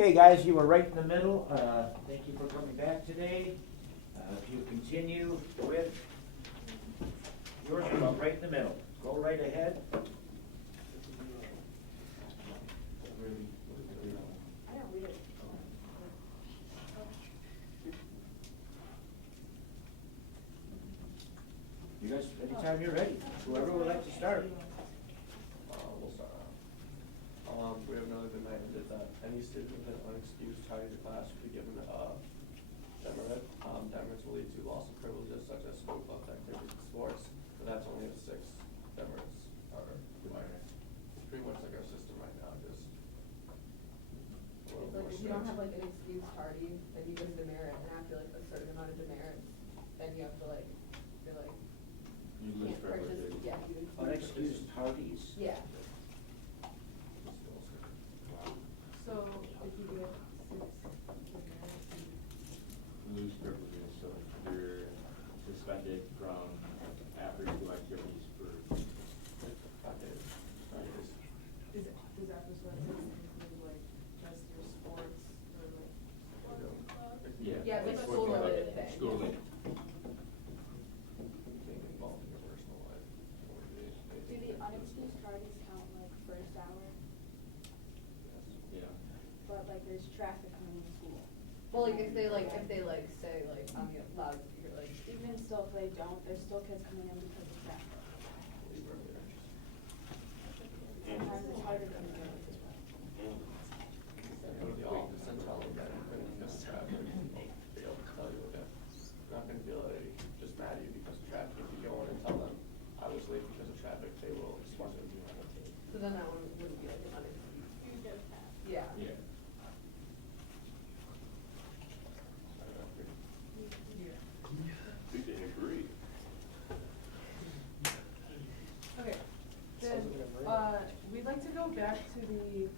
Okay, guys, you were right in the middle. Thank you for coming back today. If you continue with yours, about right in the middle. Go right ahead. I don't read it. You guys, anytime you're ready. Whoever would like to start. We'll start off. We have another demand is that any student with an unexcused tardy to class should be given demerit. Demerits will lead to loss of privileges such as school clubs, activities, and sports, but that's only if 6 demerits are divided. It's pretty much like our system right now, just a little It's like more if you don't strict. have like an excuse tardy, then you get a demerit, and after like a certain amount of demerits, then you have to like, you're like, You lose can't purchase, privileges. yeah, you. Unexcused tardies. Yeah. So if you get 6 demerits, Lose privileges, so you're suspended from after-school activities for 5 days. 5 days. does after school activities include like just your sports or like? Yeah, like it's a school school-related thing. School related. Being involved in your personal life. Do the unexcused tardies count like first hour? Yeah. But like there's traffic coming to school. Well, like if they like say like on the loudspeaker, like, Even still if they don't, there's still kids coming in because of traffic. Sometimes it's harder to communicate as well. Go to the office and tell them that you're gonna miss traffic. They'll tell you that. They're not gonna be like just mad at you because of traffic. If you go in and tell them I was late because of traffic, they will excuse you. so then that one wouldn't be like an unexcused. You just have. Yeah. Yeah. We didn't agree. Okay, then, Sounds like a we'd like to go back to the,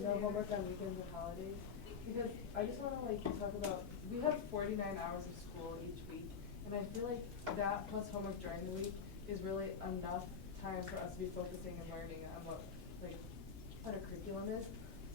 no homework on weekends and holidays, because I just wanna like talk about, we have 49 hours of school each week, and I feel like that plus homework during the week is really enough time for us to be focusing and learning on what our curriculum is.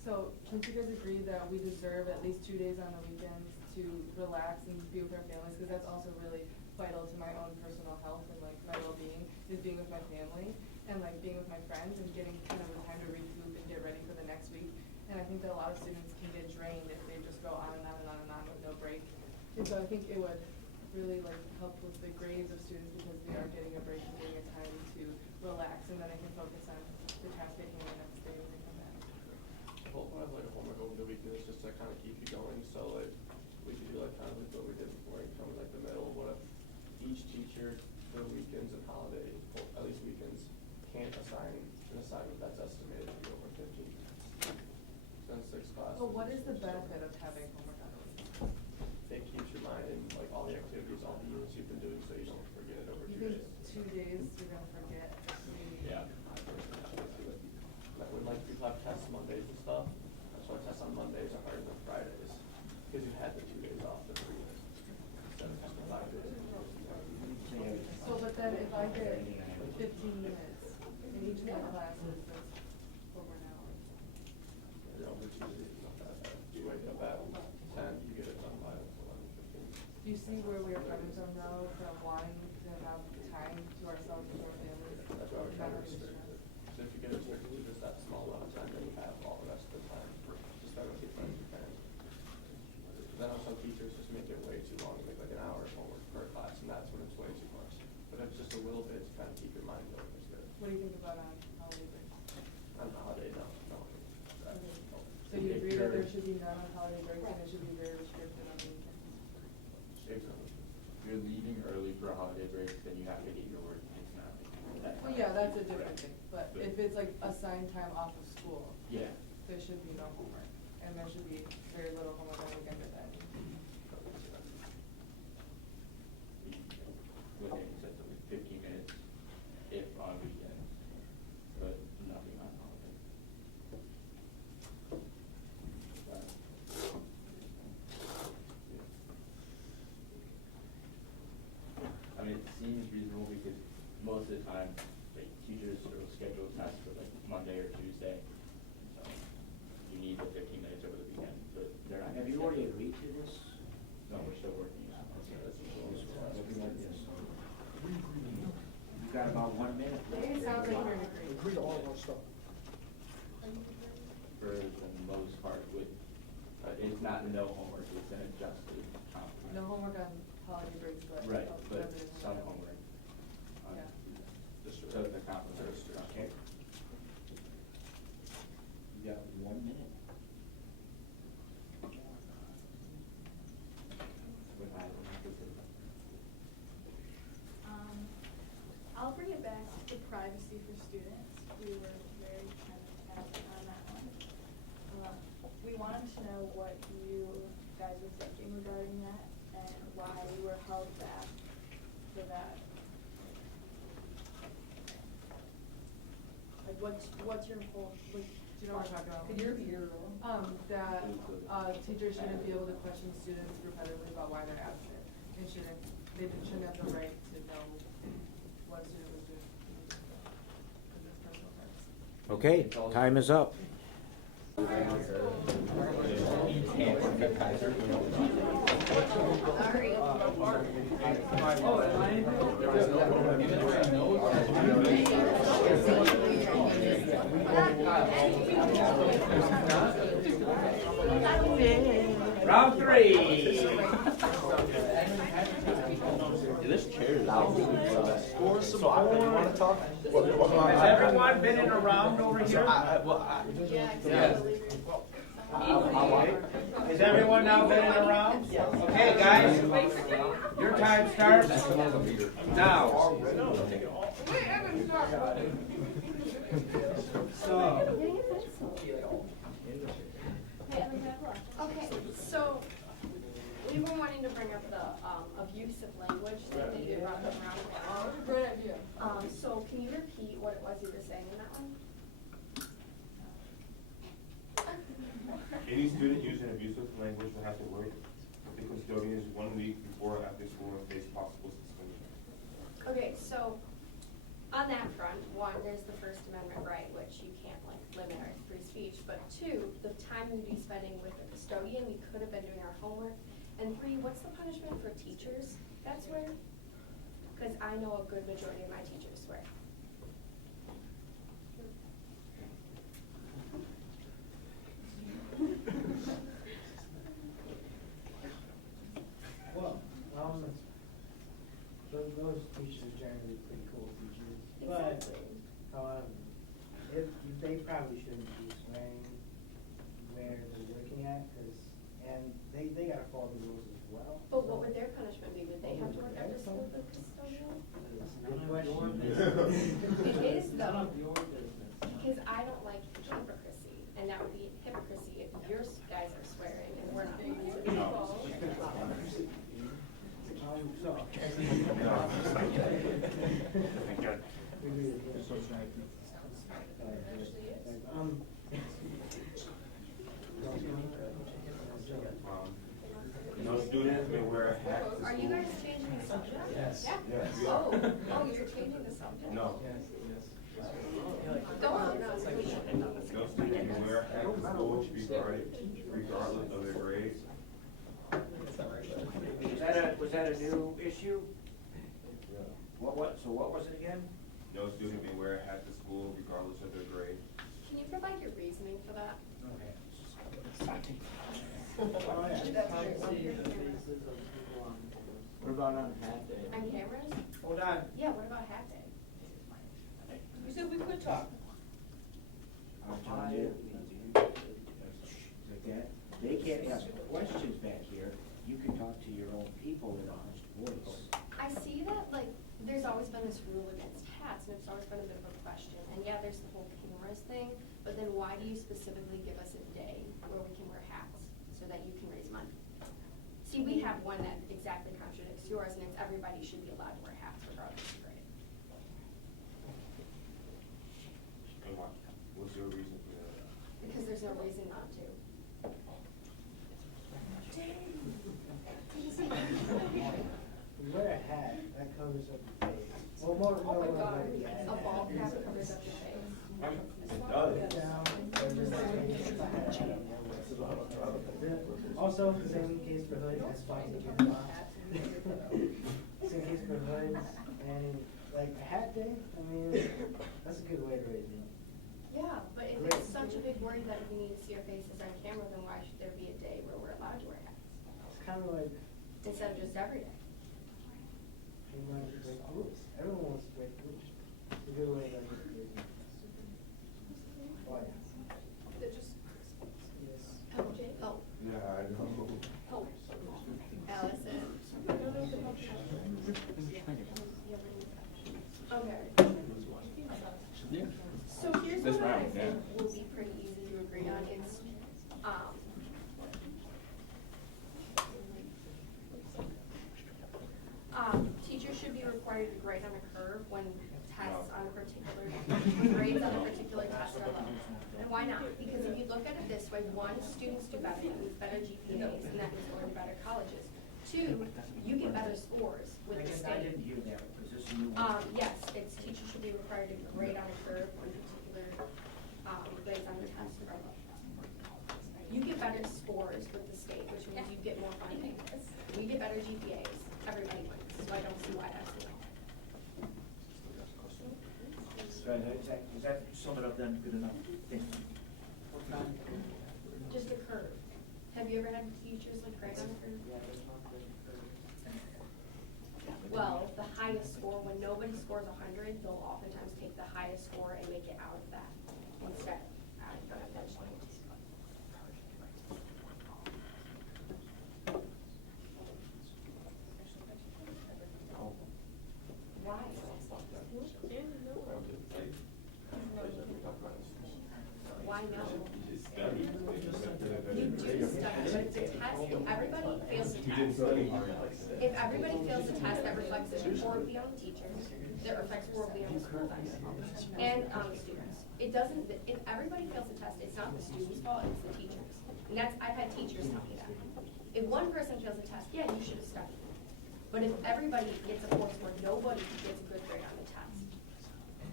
So, can you guys agree that we deserve at least 2 days on the weekends to relax and be with our families, because that's also really vital to my own personal health and like my well-being, is being with my family and like being with my friends and getting kind of a time to recoup and get ready for the next week. And I think that a lot of students can get drained if they just go on and on and on and on with no break. And so I think it would really like help with the grades of students because they are getting a break and getting a time to relax, and then they can focus on the task taking the next day when they come back. The whole point of like a homework over the weekend is just to kind of keep you going. So like we could do like kind of like what we did before and come in like the middle. What if each teacher for weekends and holidays, or at least weekends, can't assign an assignment that's estimated to be over 15 minutes. Then 6 classes. But what is the benefit of having homework on a weekend? It keeps your mind in like all the activities, all the units you've been doing, so you don't forget it over You 2 think days. 2 days you're gonna forget? Yeah. Like when like people have tests Mondays and stuff, that's why tests on Mondays are harder than Fridays, because you had the 2 days off the 3 days instead of just the 5 days. So, but then if I get 15 minutes in each of my classes, that's 4 more hours. You know, which is not that bad. You wake up at 10, you get it done by 11:15. Do you see where we are coming from now, from wanting to have time to ourselves and our families? That's why we're trying to not having restrict stress? it. So if you get restricted to just that small amount of time, then you have all the rest of the time. Just try to keep friends you can. Then also teachers just make it way too long, make like an hour of homework per class, and that's when it's way too much. But if it's just a little bit to kind of keep your mind going, it's good. What do you think about on holiday break? On the holiday, no. So you agree that there should be none on holiday breaks and it should be very restricted on the weekends? If you're leaving early for a holiday break, then you have to get your work in. It's not that Well, time. yeah, that's a different thing, but if it's like assigned time off of school, Yeah. there should be no homework, and there should be very little homework on the weekend at that. Within such like 15 minutes, if on weekends, but nothing on holiday. I mean, it seems reasonable because most of the time, like teachers will schedule tests for like Monday or Tuesday. So you need the 15 minutes over the weekend. not no homework, it's an adjusted comp time. No homework on holiday breaks, but. Right, but whatever it is. some homework. on Yeah. So the complement. Okay. You got 1 minute. I'll bring it back to privacy for students. We were very kind of adamant on that one. We wanted to know what you guys were thinking regarding that and why you were held back for that. Like, what's your whole, like, Do you know what I'm talking about? Could you repeat your rule? That, teachers shouldn't be able to question students repetitively about why they're absent. They shouldn't have the right to know what a student was doing. Because that's personal privacy. Okay, time is up. Round 3. This chair is loud. Has everyone been in a round over here? Has everyone now been in a round? Okay, guys, your time starts now. So, Okay, so we were wanting to bring up the abusive language thing that you brought up around. Great idea. So can you repeat what it was you were saying in that one? Any student using abusive language will have to work with the custodians 1 week before or after school and face possible suspension. Okay, so on that front, 1, there's the First Amendment right, which you can't like limit our free speech, but 2, the time we'd be spending with the custodian, we could have been doing our homework, and 3, what's the punishment for teachers that swear? Because I know a good majority of my teachers swear. Well, those teachers are generally pretty cool teachers, but, Exactly. if, they probably shouldn't be swearing where they're working at, and they gotta follow the rules as well. But what would their punishment be? Would they have to work after school with the custodian? That's a good question. It is though, None of your business. because I don't like hypocrisy, and that would be hypocrisy if your guys are swearing and we're not. So. No student may wear a hat to Are you school. guys changing the subject? Yes. Yeah? Yes. Oh, you're changing the subject? No. Go on. No student may wear a hat to school regardless of their grades. was that a new issue? So what was it again? No student may wear a hat to school regardless of their grade. Can you provide your reasoning for that? What about on half day? On cameras? Hold on. Yeah, what about half day? You said we could talk. I'm telling you, like that, they can't ask questions back here. You can talk to your own people in a hushed voice. I see that, like, there's always been this rule against hats, and it's always been a bit of a question. And yeah, there's the whole cameras thing, but then why do you specifically give us a day where we can wear hats so that you can raise money? See, we have one that exactly contradicts yours, and it's everybody should be allowed to wear hats regardless of grade. And what's your reason for that? Because there's no reason not to. You wear a hat, that covers up your face. Well, more, Oh my God, yeah. a bald cap covers up your face. It does. Also, same case for hoods, that's fine. Same case for hoods, and like a hat day, I mean, that's a good way to raise money. Yeah, but if it's such a big worry that we need to see our faces on camera, then why should there be a day where we're allowed to kind of like, instead of just every day. they want to break rules. Everyone wants to break rules. It's a good way to like, oh, yeah. That just. Yes. Oh, Yeah, I know. oh, Allison. Okay. So here's This what I round, think yeah. will be pretty easy to agree on, it's, teachers should be required to grade on a curve when tests on a particular, grades on a particular test are low. And why not? Because if you look at it this way, one, students do better, that means better GPAs, and that means going to better colleges. Two, you get better scores with the I state. didn't hear that, was this a new one? Yes, it's teachers should be required to grade on a curve when particular, grades on the test are low. You get better scores with the state, which means you get more funding. We get better GPAs, everybody wins, so I don't see why that's no. So does that sum it up then, good enough? Thank you. Just a curve. Have you ever had teachers like grade on a curve? Well, the highest score, when nobody scores 100, they'll oftentimes take the highest score and make it out of that instead of out of the finish line. Why? Why no? You do study, but it's a test. Everybody fails the test. If everybody fails the test, that reflects horribly on the teachers, that reflects horribly on the school and on the students. It doesn't, if everybody fails the test, it's not the students' fault, it's the teachers. And that's, I've had teachers tell me that. If one person fails the test, yeah, you should have studied. But if everybody gets a course where nobody gets a good grade on the test,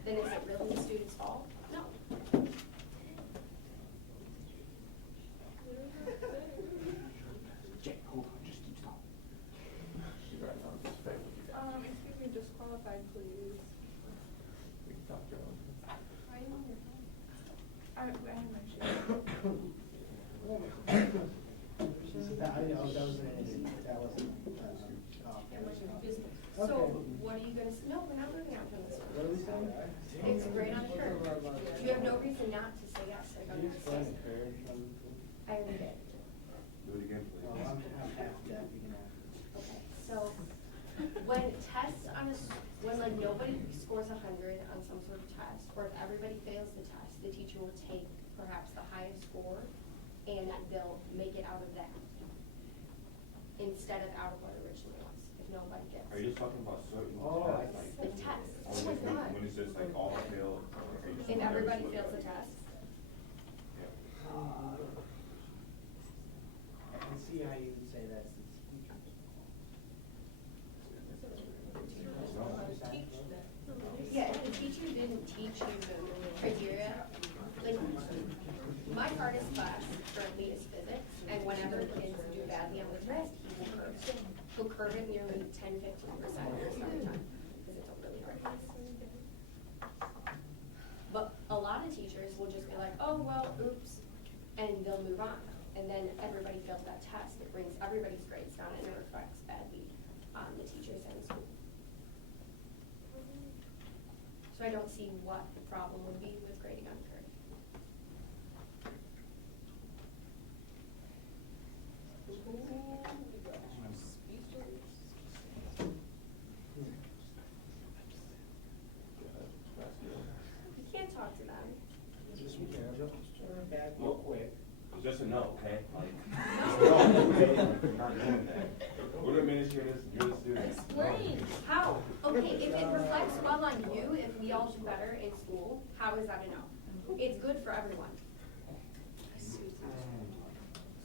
then is it really the student's fault? No. Excuse me, disqualified, please. We can talk to her. Why are you on your phone? I have my shit. That was an interview. That wasn't, So, Okay. what are you gonna, no, we're not moving on from this one. What are we saying? It's great on the curve. You have no reason not to say yes, like, Can you I'm explain not the curve? I already did. Do it again, please. Oh, I'm half deaf, you know. Okay, so, when tests on when like nobody scores 100 on some sort of test, or if everybody fails the test, the teacher will take perhaps the highest score, and they'll make it out of that, instead of out of what it originally was, if nobody gets. Are you just talking about certain Oh, I tests, The like, test, oh when my it's, God. when it's just like all fail? If everybody fails the test, Yeah. I can see how you would say that's the teacher's yeah, if the teacher didn't teach you the criteria, like, my hardest class currently is physics, and whenever kids do badly on the test, he'll curve it nearly 10-15% of the time, because it's a really hard class. But a lot of teachers will just be like, oh, well, oops, and they'll move on. And then everybody fails that test. It brings everybody's grades down, and it reflects badly on the teachers and the school. So I don't see what the problem would be with grading on curve. You can't talk to them. Just be careful. Turn it back real quick. Just a no, okay? Like, no, okay? I'm not doing that. We're the administrators, you're the students. Explain. How? Okay, if it reflects well on you, if we all do better in school, how is that a no? It's good for everyone.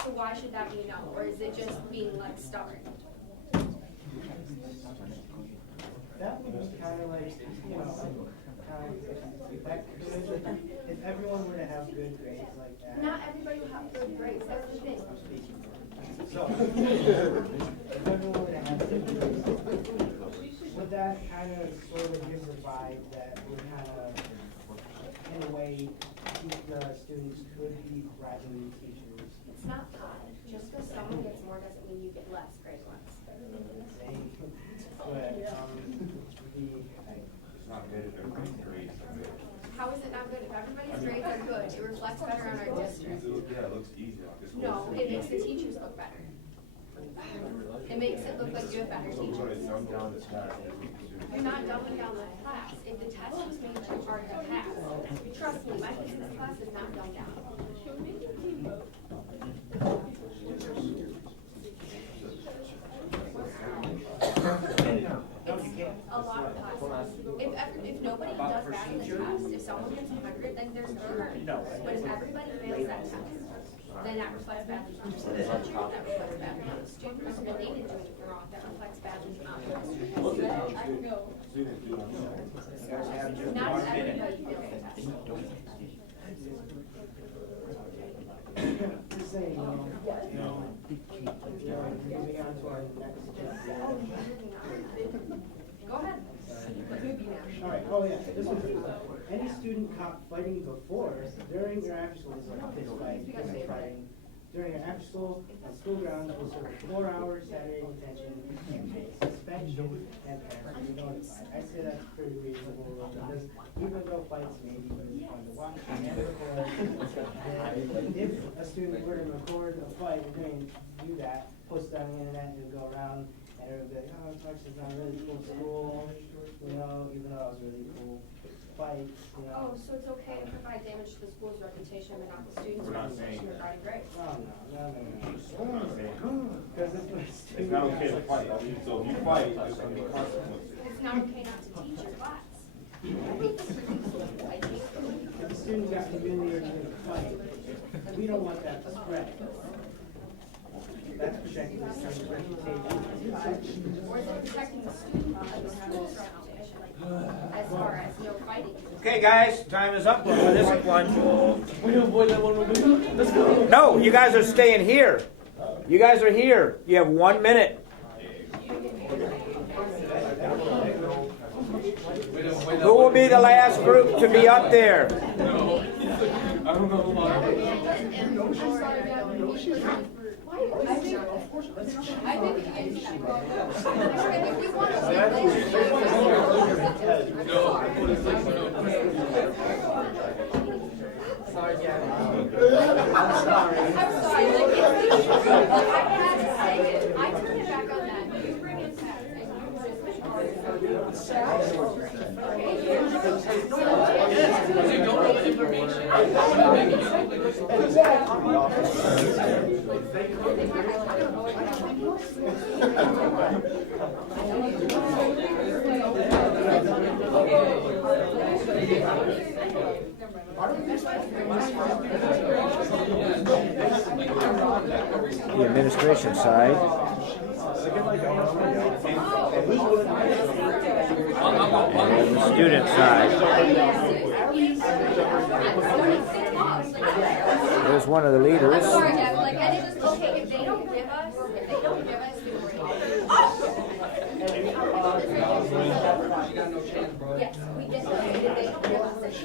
So why should that be a no? Or is it just being like stubborn? That would be kind of like, you know, that could, if everyone were to have good grades like that. Not everybody will have good grades, that's the thing. So, if everyone were to have good grades, would that kind of sort of give the vibe that would kind of, in a way, the students could be graduating teachers? It's not that. Just because someone gets more doesn't mean you get less. submitted their grades. How is it not good? If everybody's grades are good, it reflects better on our district. Yeah, it looks easy. Like it's No, it makes the teachers look better. It makes it look like you have better So we're gonna teachers. dumb down this class. You're not dumbing down the class. If the test was made too hard to pass, trust me, my business class is not dumbed down. A lot of classes. If nobody does bad in the test, if someone gets 100, then there's no hurry. But if everybody fails that test, then that reflects badly on the teacher, that reflects badly on the students, and they didn't do anything wrong, that reflects badly on the students. Not everybody fails the test. Just saying, moving on to our next. Go ahead. All right, oh yeah, this one, any student caught fighting before, during, or after school, is like this fight, fighting. During or after school, on school grounds, will serve 4 hours Saturday detention and pay suspension and parents will be notified. I'd say that's pretty reasonable, because even though fights may be fun to watch and record, if a student were to record a fight and then do that, post it on the internet and go around, and everyone would be like, oh, Touch is not really cool school, you know, even though it was really cool fight, you know. Oh, so it's okay to provide damage to the school's reputation, but not the student's We're not reputation saying regarding grades? Oh, no. Because if a student. It's not okay to fight. So if you fight, there's gonna be consequences. It's not okay not to teach your class. I think If a student got humiliated or in a fight, we don't want that to spread. That's protecting the student's reputation. Or is it protecting the student and the school's reputation, as far as no fighting? Okay, guys, time is up for this one. We don't avoid that one. Let's go. No, you guys are staying here. You guys are here. You have 1 minute. Who will be the last group to be up there? I don't know about Sorry, Gavin. I'm sorry. I had to say it. I turn it back on that. You bring in Pat and you just. you don't know the information. The administration side. And the student side. There's one of the leaders. I'm sorry, Deb, like, and it's just, okay, if they don't give us, then we're yes, we get them, and if they don't give us, then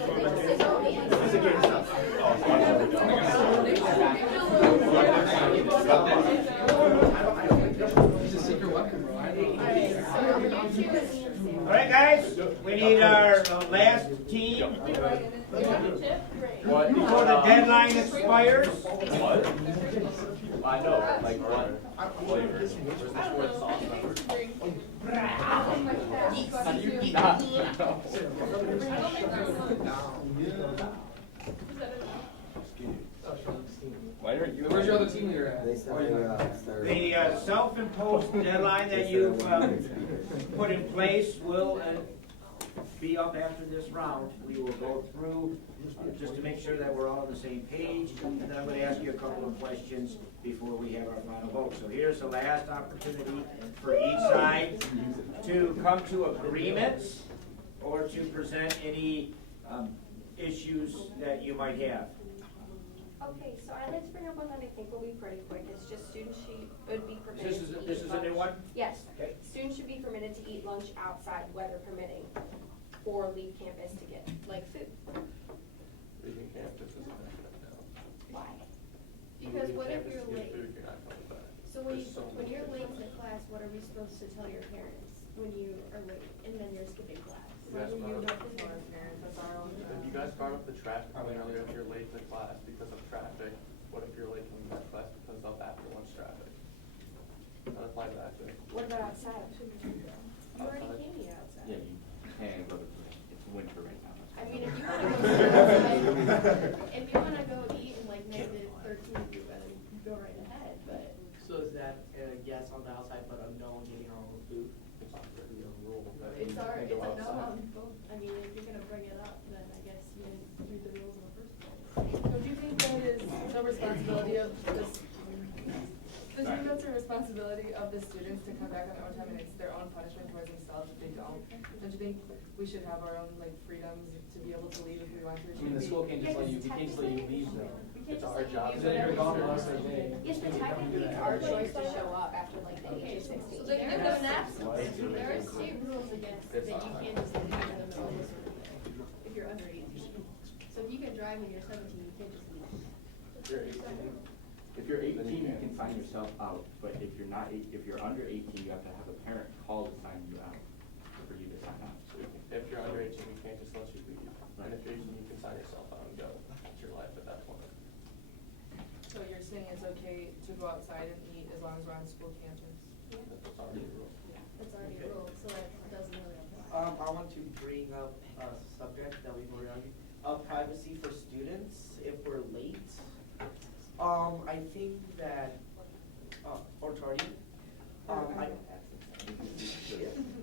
they just say no, It's a secret weapon, bro. All right, guys, we need our last team What? before the deadline expires. What? I know, like what flavors? Where's the short sauce How do you not know? Why aren't you? Where's your other team leader at? The self-imposed deadline that you've put in place will be up after this round. We will go through just to make sure that we're all on the same page, and then I'm going to ask you a couple of questions before we have our final vote. So here's the last opportunity for each side to come to agreements or to present any issues that you might have. Okay, so I'd like to bring up one that I think will be pretty quick. It's just students should be permitted to eat This is a new lunch. one? Yes. Okay. Students should be permitted to eat lunch outside, weather permitting, or leave campus to get, like, food. Leaving campus is not good now. Why? Because what if you're late? You're not coming back. So when you're late to class, what are we supposed to tell your parents when you are late and then you're skipping class? guys Maybe you brought don't up, tell our parents, that's our own if job. you guys brought up the traffic point earlier, if you're late to class because of traffic, what if you're late coming back to class because of after lunch traffic? I'd apply that to it. What about outside? You already Outside. came here outside. Yeah, you can't go to, it's winter right now. I mean, if you wanna go sit outside, if you wanna go eat in like negative 13 degree weather, you can go right ahead, but. So is that a yes on the outside, but a no on getting our own food? It's not really a rule. that It's you our, can it's go a no outside. on both, I mean, if you're gonna bring it up, then I guess you didn't read the rules in the first place. Don't you think that is the responsibility of this, don't you think that's a responsibility of the students to come back on their own time and it's their own punishment towards themselves if they don't? Don't you think we should have our own like freedoms to be able to leave if we want to? I mean, the school can't just let you, we can't just let you leave though. We can't It's just our let you job do to- Then you're whatever gone you the want. rest of the day. Yes, but technically it's our choice to show up after like the age of 16. So they can give them an absence. There are state rules against that you can't just leave in the middle of the school day if you're under 18. So if you can drive when you're 17, you can't just leave. If you're 18, you can sign yourself out, but if you're not, if you're under 18, you have to have a parent call to sign you out for you to sign out. If you're under 18, we can't just let you leave. And if you're 18, you can sign yourself out and go. It's your life at that point. So you're saying it's okay to go outside and eat as long as we're on school campus? That's already a rule. That's already a rule, so that doesn't really apply. I want to bring up a subject that we've already argued, privacy for students if we're late. I think that, or tardy,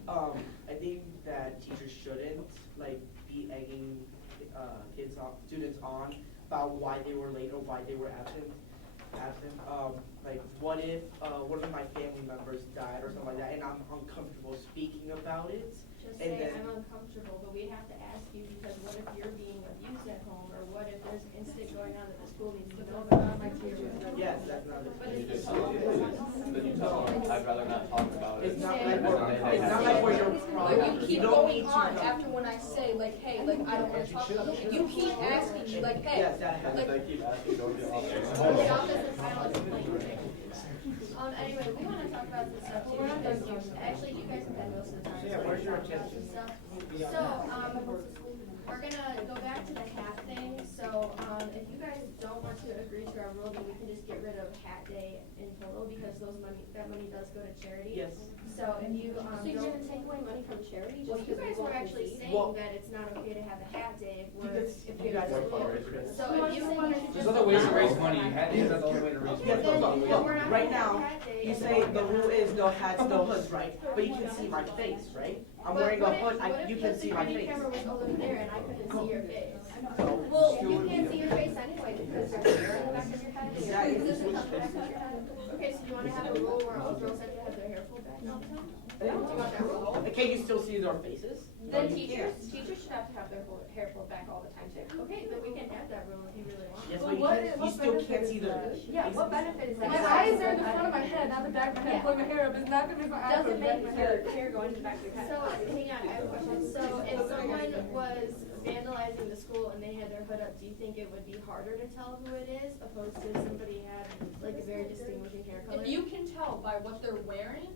I think that teachers shouldn't like be egging students on about why they were late or why they were absent. Like what if one of my family members died or something like that, and I'm uncomfortable speaking about it. Just And say then- I'm uncomfortable, but we have to ask you because what if you're being abused at home, or what if there's an incident going on that the school needs to know about? Yes, that's another. But You it's just then you tell them, I'd rather not talk about it. It's not like it's not like we're your problem. But you keep don't going need to on know. after when I say like, hey, like I don't wanna talk about it. You keep asking me like, hey, Yes, that happens. If they keep asking, don't get off there. the office and file a complaint. Anyway, we wanna talk about this stuff too, because actually you guys have had most of the time. So, yeah, so where's your we'll talk about attention? this stuff. So, we're gonna go back to the hat thing, so, if you guys don't want to agree to our rule, then we can just get rid of hat day in total, because that money does go to charity. Yes. So if you, So you're don't- gonna take away money from charity well, just you because guys were actually saying Well- that it's not okay to have a hat day if we're, Because if you you're. guys So if you want to. There's other ways to raise money, hat days are the only way to raise Yes, money. look, right now, you say the rule is no hats, no hoods, right? But you can see my face, right? I'm wearing a hood, you can see my What if the face. camera was over there and I couldn't see your face? Well, you can't see your face anyway because there's hair in the back of your head. Yeah, Your position on the back of your head. Okay, so you wanna have a rule where all girls have to have their hair pulled back all the time? Do you want that rule? Can you still see their faces? Then No, you teachers can't. should have to have their hair pulled back all the time too. Okay, then we can add that rule if you really want. Yes, Well, but what you still benefit can't is see their. that? Yeah, what benefit is that? My eyes are in the front of my head, not the back of my head. Yeah. Pulling my hair up is not gonna make my eyes go Doesn't back of make my head. your hair go into the back of your head. So, hang on, I have a question. So, if someone was vandalizing the school and they had their hood up, do you think it would be harder to tell who it is opposed to somebody had like a very distinguishing hair color? if you can tell by what they're wearing,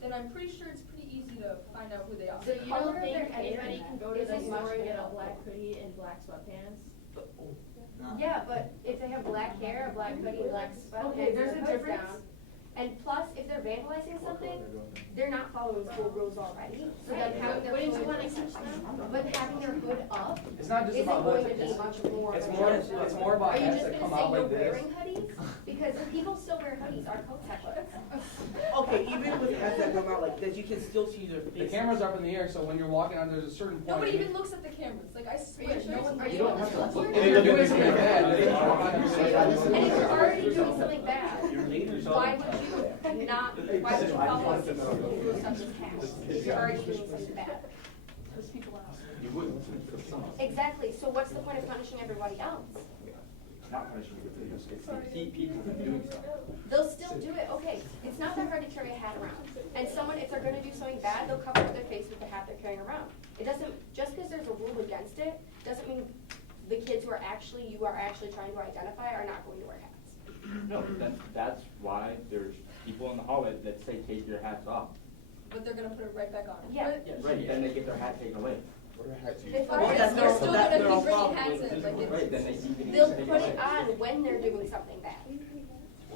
then I'm pretty sure it's pretty easy to find out who they are. So you color don't of think their hair anybody can go to is the as much store and get a makeup. black hoodie and black sweatpants? Yeah, but if they have black hair, a black hoodie, black sweatpants, Okay, there's their a hood's difference. down. And plus, if they're vandalizing something, they're not following school rules already. So Right, then having their wouldn't you hood, wanna teach them? but having their hood up It's not just isn't about going hoods, to be much more. it's of a more, difference. it's more about Are you hats just that gonna come say out you're like this. wearing hoodies? Because people still wear hoodies, our coats have hoods. Okay, even with hats that come out like this, you can still see their The faces. camera's up in the air, so when you're walking on, there's a certain point. Nobody even looks at the cameras, like I swear, no one. Are you don't on have the to. school board? If you're doing something bad, they don't want you to say that. And if you're already doing something bad, why would you not, why would you follow us rules such as hats? If you're already doing something bad. Because people ask. You wouldn't. Exactly, so what's the point of punishing everybody else? Not punishing you, it's to keep people from doing stuff. They'll still do it, okay, it's not that hard to carry a hat around. And someone, if they're gonna do something bad, they'll cover up their face with the hat they're carrying around. It doesn't, just because there's a rule against it, doesn't mean the kids who are actually, you are actually trying to identify are not going to wear hats. No, then that's why there's people in the hallway that say take your hats off. But they're gonna put it right back on. Yeah. Yes. Right, then they get their hat taken away. If Oh, I, that's they're their- still that- gonna their be bringing problem hats with in, it. like, Right, then it's, they- they'll put it on when they're doing something bad.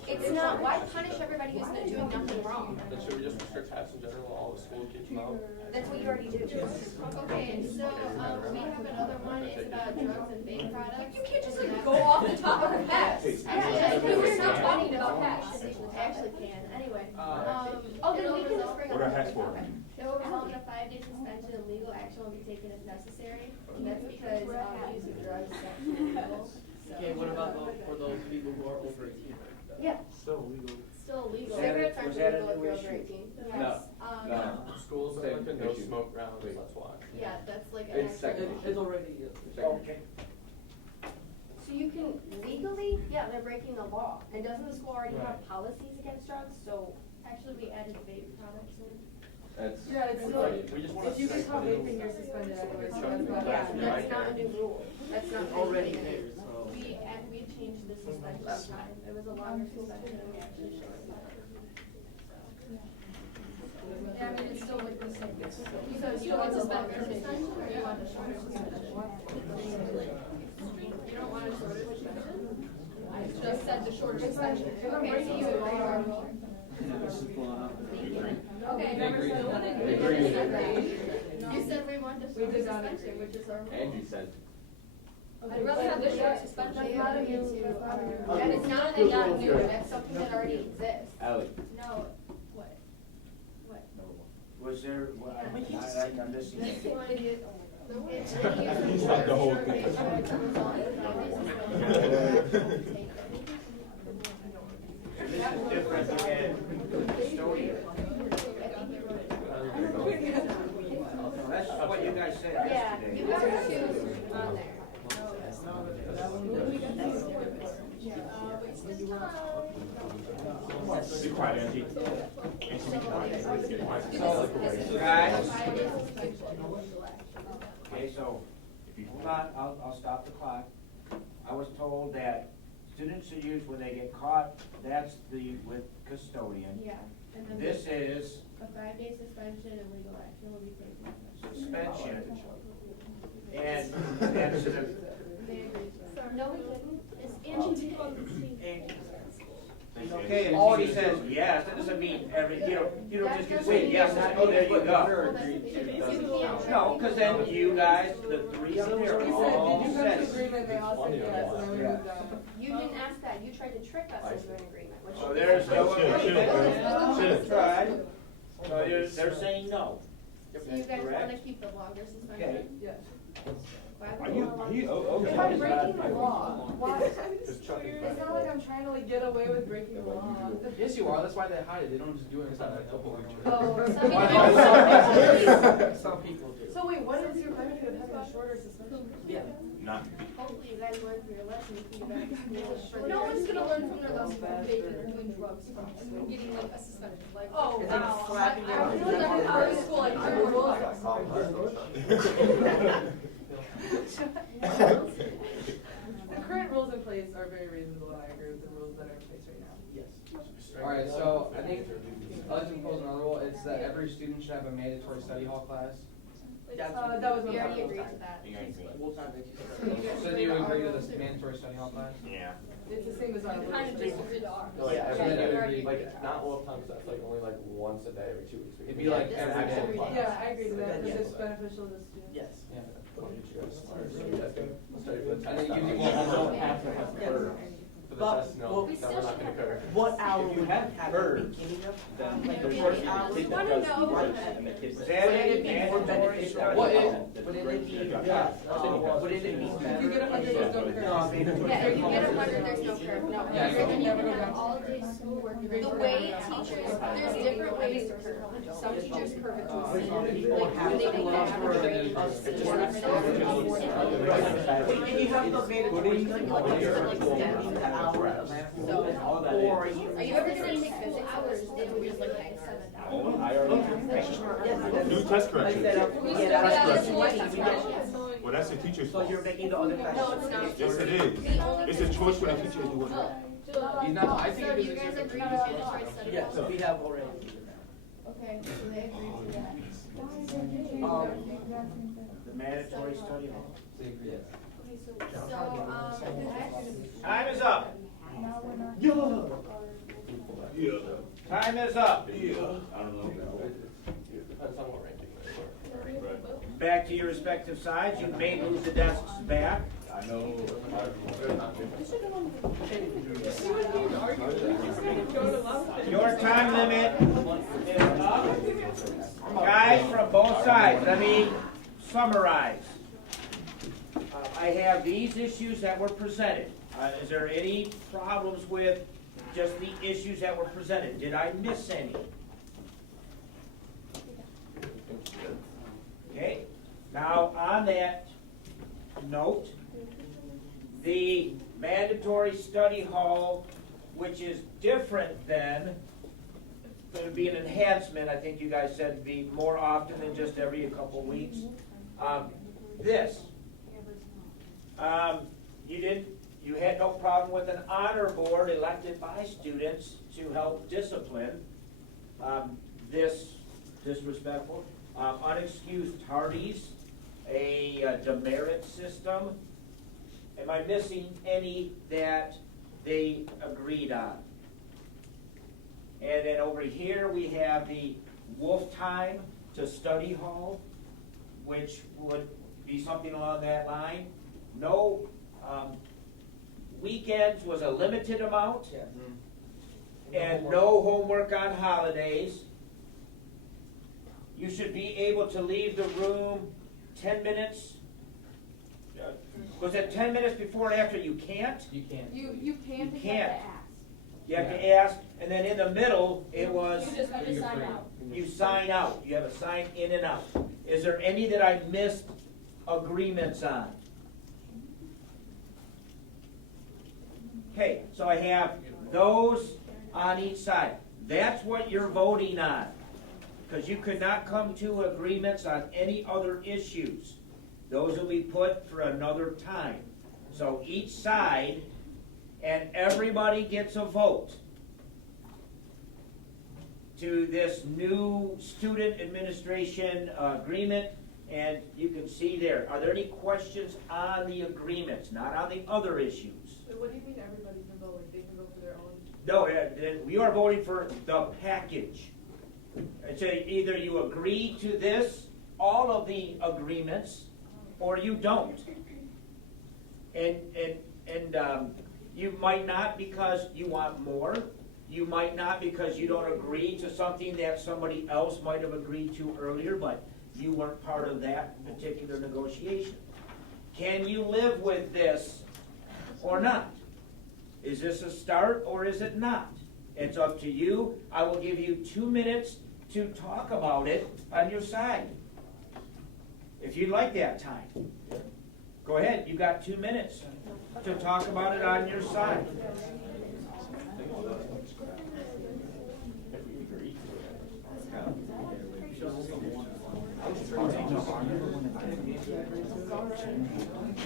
It's not, why punish everybody who's not doing nothing wrong? Then should we just restrict hats in general, all the school keep them out? That's what you already do. Okay, so, we have another one, it's about drugs and vape products. You can't just like go off the top of your head. Yeah, We were not talking about hats. Actually can, anyway. Oh, then we can just bring up. What are hats for? Okay. It will result in a 5-day suspension and legal action will be taken if necessary. And that's because, use of drugs is actually illegal. So- Okay, what about for those people who are over 18? Yeah. Still legal. Still illegal. Cigarettes aren't Was that a legal if new you're issue? over 18. Yes, No. Schools are like a no smoke rounds, that's why. Yeah, that's like an It's actual. second. It's already, Okay. So you can legally, yeah, they're breaking the law. And doesn't the school already have policies against drugs? So Actually, we added vape products in. That's. Yeah, it's still, We just wanna if you get strike caught the vaping, rules. you're suspended anyways, so Chuck that's the not. glass yeah, in that's not a new rule. That's not. already anything there, new. so. We changed the suspension time. It was a longer suspension and we actually shortened it. Yeah, I mean, it's still like the same. So you don't want to suspend your suspension or you want a shorter suspension? You don't want a shorter suspension? I just said the shorter suspension. Okay, so you agree or no? Okay. You said we want the shorter suspension, which is our. Andrew said. I'd rather have the short suspension. That's not a new. That is not new, that's something that already exists. Ally. No, what? What? Was there, well, I'm missing This it. one is. It's He's not the whole thing. This is different than custodian. That's what you guys said Yeah, yesterday. you have two on there. Be quiet, Angie. Angie, be quiet. Get quiet. Guys. Okay, so, if you hold on, I'll stop the clock. I was told that students are used when they get caught, that's the, with custodian. Yeah. And then This is a 5-day suspension and legal action will be taken. suspension. And that's an, They agreed to that. No, we didn't. It's Angie. okay, if somebody says yes, that doesn't mean you don't just get say yes, and oh, there you go. No, because then you guys, the three up there, He all said, did you said have an it. agreement, they all said yes, and then we moved on. You didn't ask that. You tried to trick us into an agreement, which. So there's no agreement. Should Should've tried. So they're saying no. So you guys Correct. wanna keep the longer Okay. suspension? Yes. Why Are would you, want are you, longer? If I'm breaking the law, why? Just chucking It's not like I'm trying to like get away with breaking the law. Yes, you are, that's why they hide it, they don't just do it inside like double. Oh, Some some Some people do. So wait, what is your benefit of having a shorter suspension? Yeah. Not. Hopefully you guys learn from your lesson, you can get back to school. for No the- one's gonna learn from their lesson from vaping or doing drugs from getting like a suspension, like. Oh, It's like wow. slapping I feel like I'm in high school, like, I don't The current rules in place are very reasonable, and I agree with the rules that are in place right now. Yes. Alright, so I think I'd like to propose another rule, it's that every student should have a mandatory study hall class. That was We my already problem. agreed to that. What time did you So do you agree to this mandatory study hall class? Yeah. It's the same as our. You kind of just agreed to ours. Yeah, So then you already agree, Like, not all the time, 'cause that's like only like once a day every 2 weeks. it'd be like Yeah, every this is day. every day. Yeah, I agree to that, because it's beneficial to students. Yes. Yeah. I'll get you guys smart, so you guys can study for the test. And then you don't have to have Yes. heard. For the But- test, no, well, that we're not gonna cover. What hour If you would have have heard, the beginning of? Then Like the the first first hour? kid wanna that does know. the test and the kid Would that that Would it be be more beneficial? What if- Would it be, Yeah. would it be If you get 100, there's no curve. No, maybe. Yeah, if you get 100, there's no curve, no. Yeah, And then you can have all day schoolwork. The way teachers, there's different ways to curve. Some teachers curve it to a C, like when they make that average. And you have the mandatory study, like you're extending the hour of school, or you. Are you ever gonna take physics hours that are just like 9 7 hours? I already. Do test correction. Like that, We yeah, still that's got this correct. one. We get- Well, that's the teacher's So fault. you're making the other class. No, it's not. Yes, it is. It's a choice for the teacher to do what. He's not, I think So it do is. you guys agree to mandatory study? Yes, we have already. Okay, so they agreed to that. mandatory study hall. Yes. Time is up. Time is up. Depends on what ranking they're in. Back to your respective sides. You may move the desks back. I know. Your time limit is up. Guys from both sides, let me summarize. I have these issues that were presented. Is there any problems with just the issues that were presented? Did I miss any? Okay, now on that note, the mandatory study hall, which is different than, going to be an enhancement, I think you guys said be more often than just every couple of weeks. You had no problem with an honor board elected by students to help discipline. Disrespectful, unexcused tardies, a demerit system. Am I missing any that they agreed on? And then over here we have the wolf time to study hall, which would be something along that line. No weekends was a limited amount, and no homework on holidays. You should be able to leave the room 10 minutes. Was it 10 minutes before and after? You can't? You can't. You can't, You but you have can't. to ask. You have to ask, and then in the middle, it was, You just have to sign out. you sign out. You have a sign in and out. Is there any that I missed agreements on? Okay, so I have those on each side. That's what you're voting on, because you could not come to agreements on any other issues. Those will be put for another time. So each side, and everybody gets a vote to this new student administration agreement, and you can see there. Are there any questions on the agreements, not on the other issues? So what do you mean everybody can vote? Like they can vote for their own? No, we are voting for the package. It's either you agree to this, all of the agreements, or you don't. And you might not because you want more. You might not because you don't agree to something that somebody else might have agreed to earlier, but you weren't part of that particular negotiation. Can you live with this or not? Is this a start or is it not? It's up to you. I will give you 2 minutes to talk about it on your side, if you'd like that time. Go ahead, you've got 2 minutes to talk about it on your side.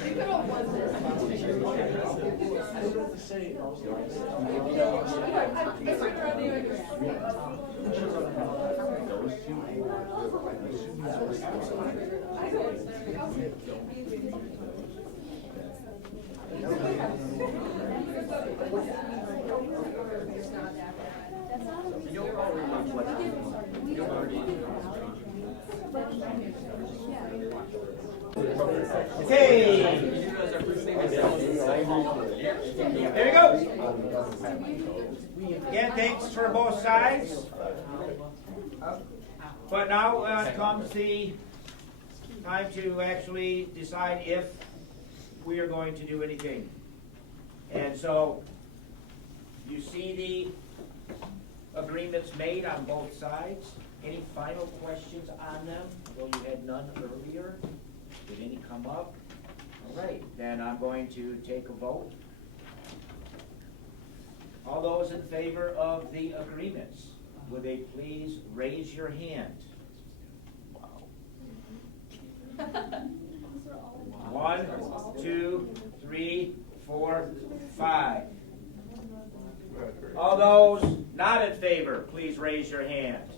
They could have won this. Okay. There you go. Again, thanks for both sides. But now comes the time to actually decide if we are going to do anything. And so you see the agreements made on both sides. Any final questions on them? Though you had none earlier. Did any come up? All right, then I'm going to take a vote. All those in favor of the agreements, would they please raise your hand? One, two, three, 4, 5. All those not in favor, please raise your hand.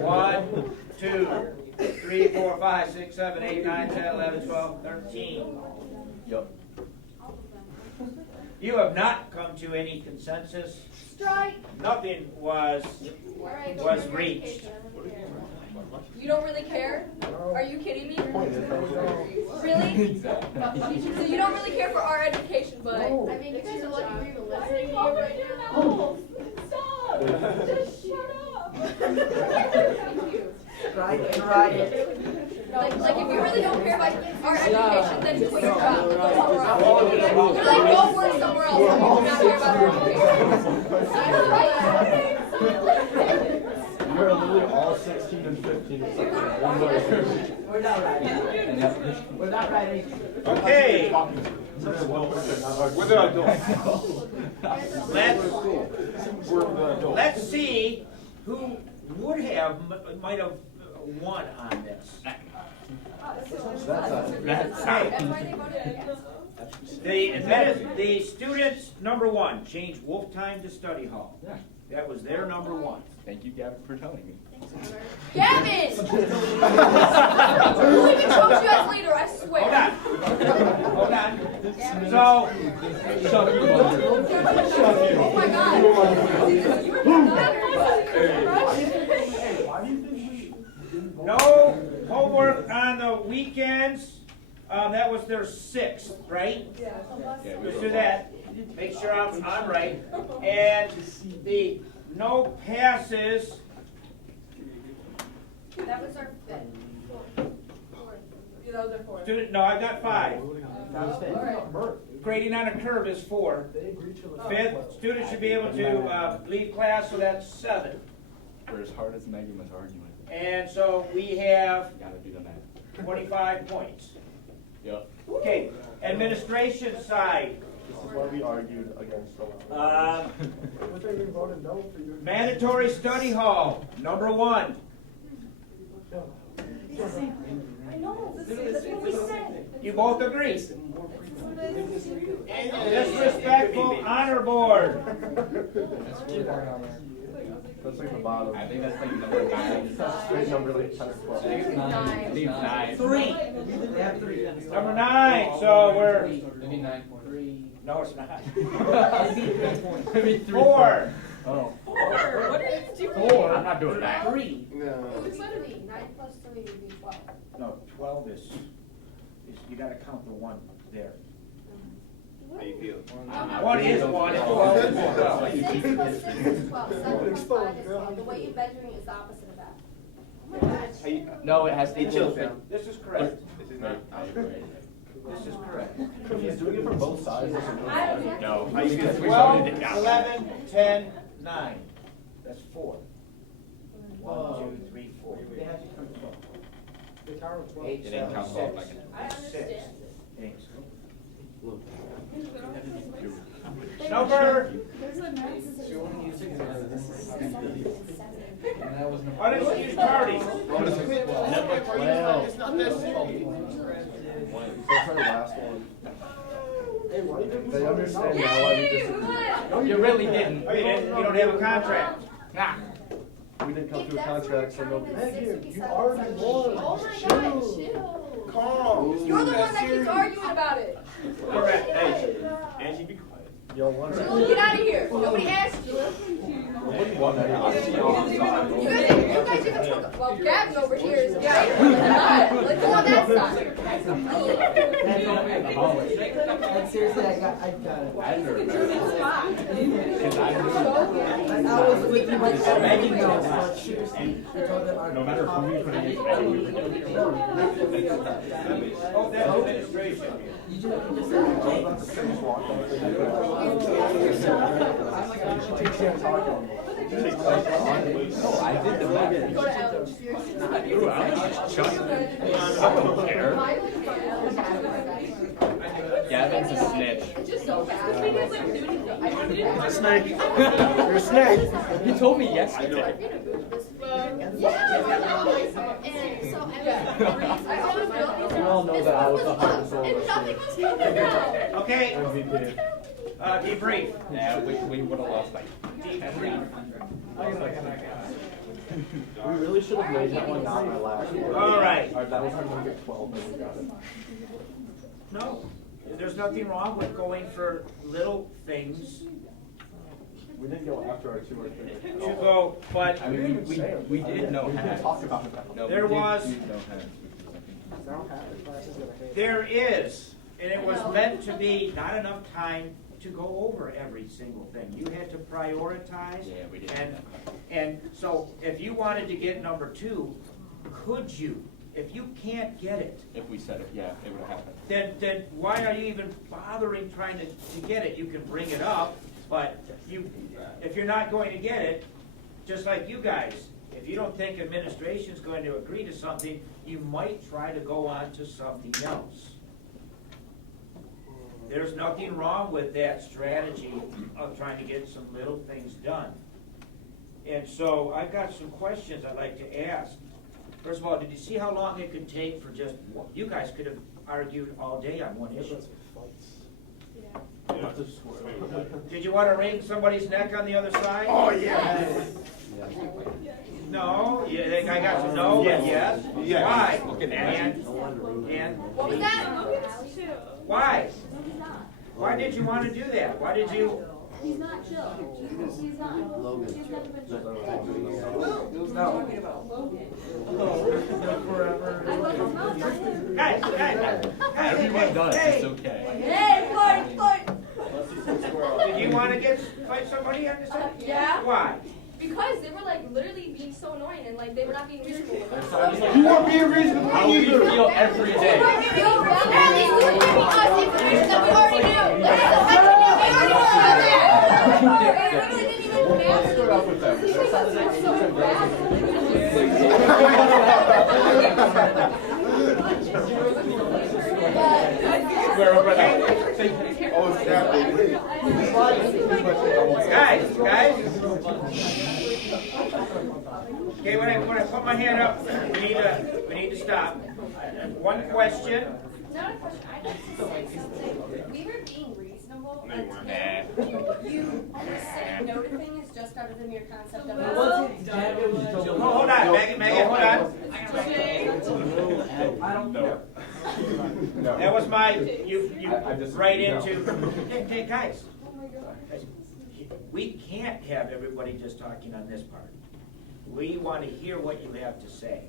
1, 2, 3, 4, 5, 6, 7, 8, 9, 10, 11, 12, 13. Yep. You have not come to any consensus. Strike. Nothing was Alright, go was for your reached. education, I don't care. You don't really care? Are you kidding me? Really? So you don't really care for our education, but. I mean, you guys are lucky we're even listening to you right now. Stop! Just shut up! Thank you. Right, right. Like if you really don't care about our education, then quit your job. Go somewhere else. You're like, go work somewhere else if you do not care about our education. You're literally all 16 and 15 except for one more. We're not writing. We're not writing. Okay. We're the adults. Let's see who would have might have won on this. That's why they voted against. The students number 1 changed wolf time to study hall. Yeah. That was their number 1. Thank you, Gavin, for telling me. Gavin! Who even chose you as leader, I swear. Hold on. So Shut you, mother. Oh my god. no homework on the weekends. That was their 6th, right? Yeah, Let's do that. Make sure I'm right. And the no passes. That was our 5th. That was our 4th. Student, no, I got 5. Alright. Grading on a curve is 4. 5th, students should be able to leave class, so that's 7. For as hard as Megan was arguing. And so we have You gotta do the math. 25 points. Yep. Okay, administration side. This is why we argued against the Mandatory study hall, number 1. I know, that's what we said. You both agree? Disrespectful honor board. That's like the bottom. I think that's like number 9. Straight number like 10 or 12. I think 9. 3. Number 9, so we're, Maybe 9.3. no it's not. Maybe 3. 4. Oh. 4. What are you doing? 4. I'm not doing that. 3. No. It's 3. 9 plus 3 would be 12. No, 12 is you gotta count the 1 there. How you feel? 1 is 1 and 12 is 12. 6 plus 6 is 12. 7 plus 5 is 12. The way you're measuring is the opposite of that. Oh my gosh. No, it has to be This is correct. This is not. This is correct. If he's doing it from both sides, this is No. How you feel? 12, 11, 10, 9. That's 4. 1, 2, 3, 4. They have to come to 12. 8, It didn't 7, count 6. well like it. I understand. 8. Number unexcused tardies. Number 12. It's not this. That's our last one. They understand now why we Yay! just. We won! You really didn't. Oh, you don't have a contract. Nah. We didn't come If to a that's what contract, so you're no. trying to say, Thank you. 6 You would be already 7. won. Oh my god, chill. Calm. You're the one that keeps arguing about it. Correct. Angie, be quiet. Yo, one Julie, get out of here. Nobody asked you. Nobody won that. I'll see you on the side. You guys even took, well, Gavin over here is not. Let's go on that side. And seriously, I got it. I don't remember. Julia's fine. Because I I was with you with everything else, but seriously, we told them our. no matter who we put against, I think we were doing it. Oh, that's administration. You just said. No, I did the math. Go to Ellen. Ooh, I was just chucking. I don't care. Gavin's a snitch. It's just so fast. We didn't like do anything. Snake. You're a snake. You told me yesterday. And so I always know these We all know that I was the hardest one. and nothing was coming out. Okay, MVP. debrief. Yeah, we would have lost like Debrief. We really should have laid that one down our last one. All right. That was our number 12 and we got it. No, there's nothing wrong with going for little things We didn't go after our 2 or 3. to go, but I mean, we did know We did hats. talk about that. No, There we did was- do know hats, which was, I think, Now half the classes that are. there is, and it was meant to be not enough time to go over every single thing. You had to prioritize. Yeah, we did do And, that. and so if you wanted to get number 2, could you? If you can't get it, If we said it, yeah, it would have happened. then why are you even bothering trying to get it? You can bring it up, but if you're not going to get it, just like you guys, if you don't think administration's going to agree to something, you might try to go on to something else. There's nothing wrong with that strategy of trying to get some little things done. And so I've got some questions I'd like to ask. First of all, did you see how long it could take for just, you guys could have argued all day on one issue. Did you want to wring somebody's neck on the other side? Oh, yeah. No, you think I got to know? Yes. Why? And What was that? why? Why did you want to do that? Why did you? He's not chill. He's not. He's never been chill. I love his mom, not him. Guys. Everyone does, Hey. it's okay. Hey, fight! Did you want to fight somebody on this side? Yeah. Why? Because they were like literally being so annoying and like they were not being reasonable. You weren't being reasonable How we either. feel every day. At least you were giving us information that we already knew. Look at the second we already knew about that. It literally didn't even matter. Screw up with them. These things are so We're over there. Oh, snap, baby. Guys. Okay, when I put my hand up, we need to stop. One question. Not a question. I'd like to say something. We were being reasonable No, you weren't. until you were saying no to things just out of the mere concept of it. Oh, hold on, Megan, hold on. I don't know. That was my, you I just- right no. into, hey, guys. We can't have everybody just talking on this part. We want to hear what you have to say.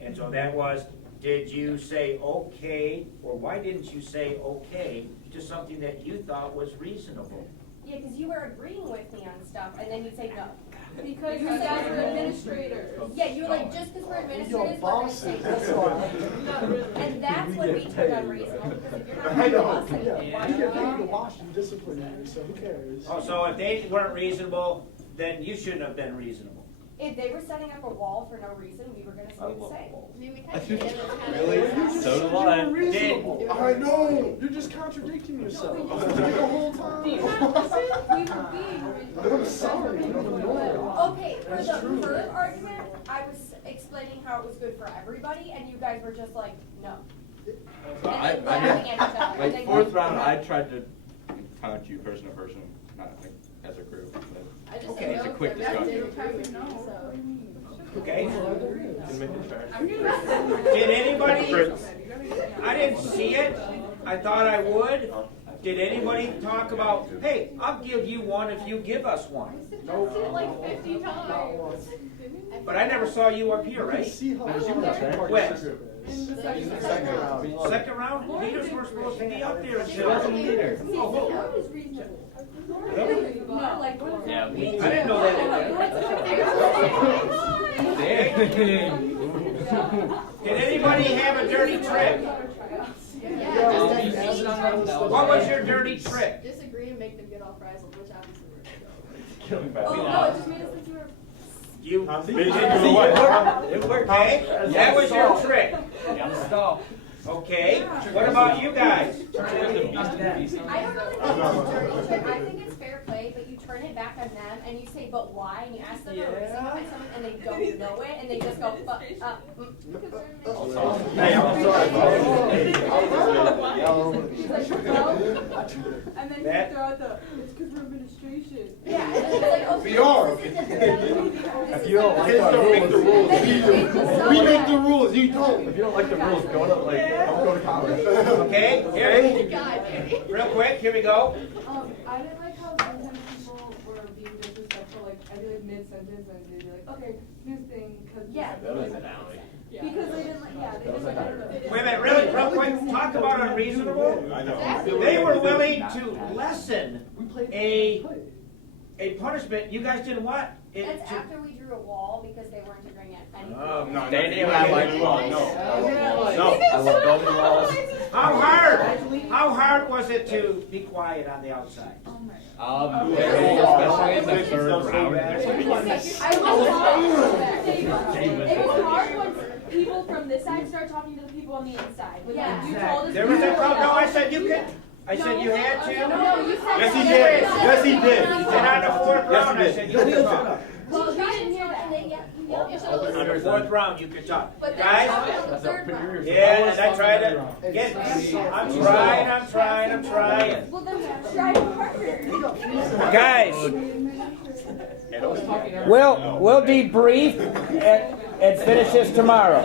And so that was, did you say okay, or why didn't you say okay to something that you thought was reasonable? Yeah, because you were agreeing with me on stuff, and then you'd say no. Because you guys are administrators. Yeah, you were like, just because we're administrators, we're going to say no. And that's when we turned unreasonable, because if you're not I going to know. us, Yeah. why You get paid to not? wash and discipline you, so who cares? Oh, so if they weren't reasonable, then you shouldn't have been reasonable. If they were setting up a wall for no reason, we were going to say the same. I mean, we kind of did it. Really? So do I. Reasonable. I know. You're just contradicting yourself. The whole time. We were being reasonable. I'm sorry. Okay, for the first argument, I was explaining how it was good for everybody, and you guys were just like, no. So And then laughing at each other. And like then fourth going, round, I tried to talk to you person to person, not like as a group. But I just Okay. said no. It's a quick That discussion. didn't happen, so. Okay? Can make it fair. Did anybody, I didn't see it, I thought I would. Did anybody talk about, hey, I'll give you one if you give us one? Suggested it like 50 times. But I never saw you up here, right? See how When? In the second Second round? Leaders were supposed to be up there she wasn't a until. leader. That was reasonable. Really? No, like. Yeah, we. I didn't know that. Did anybody have a dirty trick? What was your dirty trick? Disagree and make them get all frazzled, which obviously we're oh, no, it just made us think you were. You, It worked. okay, that was your trick. Yeah, stop. Okay, what about you guys? I don't really think it's a dirty trick. I think it's fair play, but you turn it back on them and you say, but why? And you ask them for a reason Yeah. behind something and they don't know it and they just go, Hey, I'm sorry, bro. Hey, She's like, no. And then That- you throw out the, it's because we're administration. Yeah, and then it's like, okay, We are. this isn't good. If you don't like our rules, we make the rules, you don't. If you don't like the rules, don't go to college. Okay, here, real quick, here we go. I didn't like how sometimes people were being disrespectful, like, I'd be like mid-sentence and they'd be like, okay, new thing, cause. Yeah. Because they didn't like, yeah, they didn't like, I don't know. Wait a minute, really, real quick, talk about unreasonable. I know. They were willing to lessen a punishment, you guys didn't what? It That's to- after we drew a wall because they weren't agreeing at any. No, They didn't have like, well, no. No. I love building walls. How hard was it to be quiet on the outside? Especially in the third round. It was hard when people from this side start talking to the people on the inside. When Yeah. you told us. There was a crowd, no, I said you could, I said you had to. No, you said. Yes, he did. Yes, he did. And on the fourth round, I said you could talk. Well, you didn't hear that. On the fourth round, you could talk. But Guys? that's the third round. Yeah, and I tried to get, I'm trying. Well, then try harder. Guys, we'll debrief and finish this tomorrow.